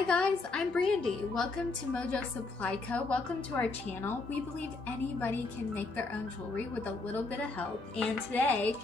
Hi guys, I'm Brandie. Welcome to Mojo Supply Co. Welcome to our channel. We believe anybody can make their own jewelry with a little bit of help. And today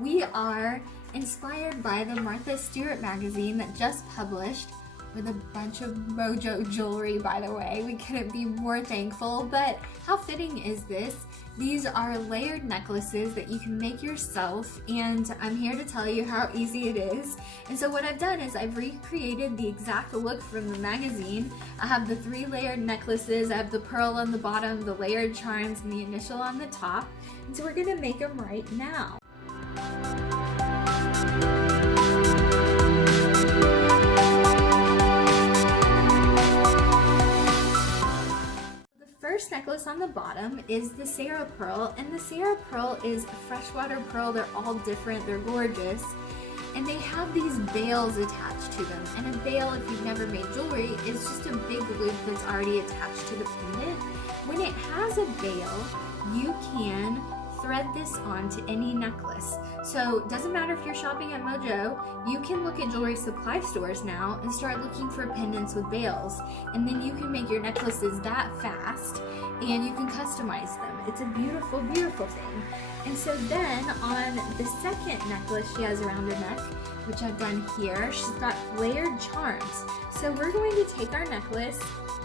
we are inspired by the Martha Stewart magazine that just published with a bunch of Mojo jewelry, by the way. We couldn't be more thankful, but how fitting is this? These are layered necklaces that you can make yourself, and I'm here to tell you how easy it is. And so what I've done is I've recreated the exact look from the magazine. I have the 3 layered necklaces, I have the pearl on the bottom, the layered charms, and the initial on the top. And so we're gonna make them right now. First necklace on the bottom is the Sarah Pearl, and the Sarah Pearl is a freshwater pearl. They're all different, they're gorgeous, and they have these veils attached to them. And a veil, if you've never made jewelry, is just a big loop that's already attached to the pendant. When it has a veil, you can thread this onto any necklace. So it doesn't matter if you're shopping at Mojo, you can look at jewelry supply stores now and start looking for pendants with veils, and then you can make your necklaces that fast and you can customize them. It's a beautiful, beautiful thing. And so then on the second necklace she has around her neck, which I've done here, she's got layered charms. So we're going to take our necklace,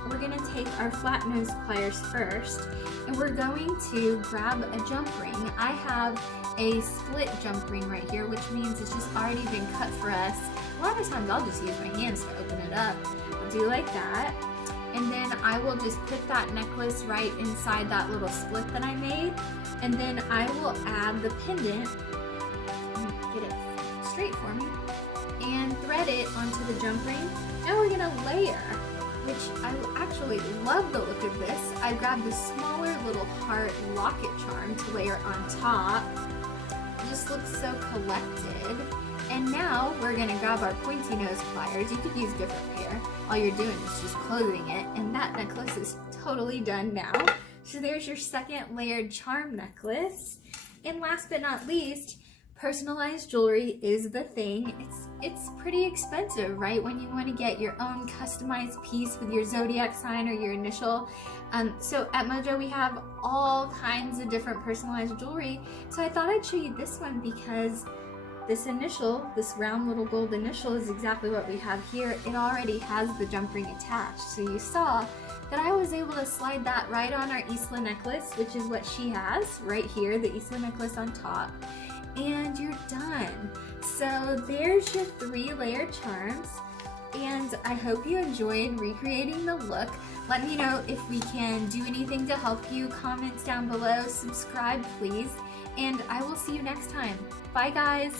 we're going to take our flat nose pliers first, and we're going to grab a jump ring. I have a split jump ring right here, which means it's just already been cut for us. A lot of times I'll just use my hands to open it up. I'll do like that. And then I will just put that necklace right inside that little split that I made. And then I will add the pendant, get it straight for me, and thread it onto the jump ring. Now we're gonna layer, which I actually love the look of this. I grabbed a smaller little heart locket charm to layer on top. It just looks so collected. And now we're gonna grab our pointy nose pliers. You could use different pair. All you're doing is just closing it, and that necklace is totally done now. So there's your second layered charm necklace. And last but not least, personalized jewelry is the thing. It's pretty expensive, right? When you want to get your own customized piece with your zodiac sign or your initial. So at Mojo we have all kinds of different personalized jewelry. So I thought I'd show you this one because this initial, this round little gold initial, is exactly what we have here. It already has the jump ring attached. So you saw that I was able to slide that right on our Isla necklace, which is what she has right here, the Isla necklace on top. And you're done. So there's your 3 layered charms, and I hope you enjoyed recreating the look. Let me know if we can do anything to help you. Comments down below, subscribe please, and I will see you next time. Bye guys.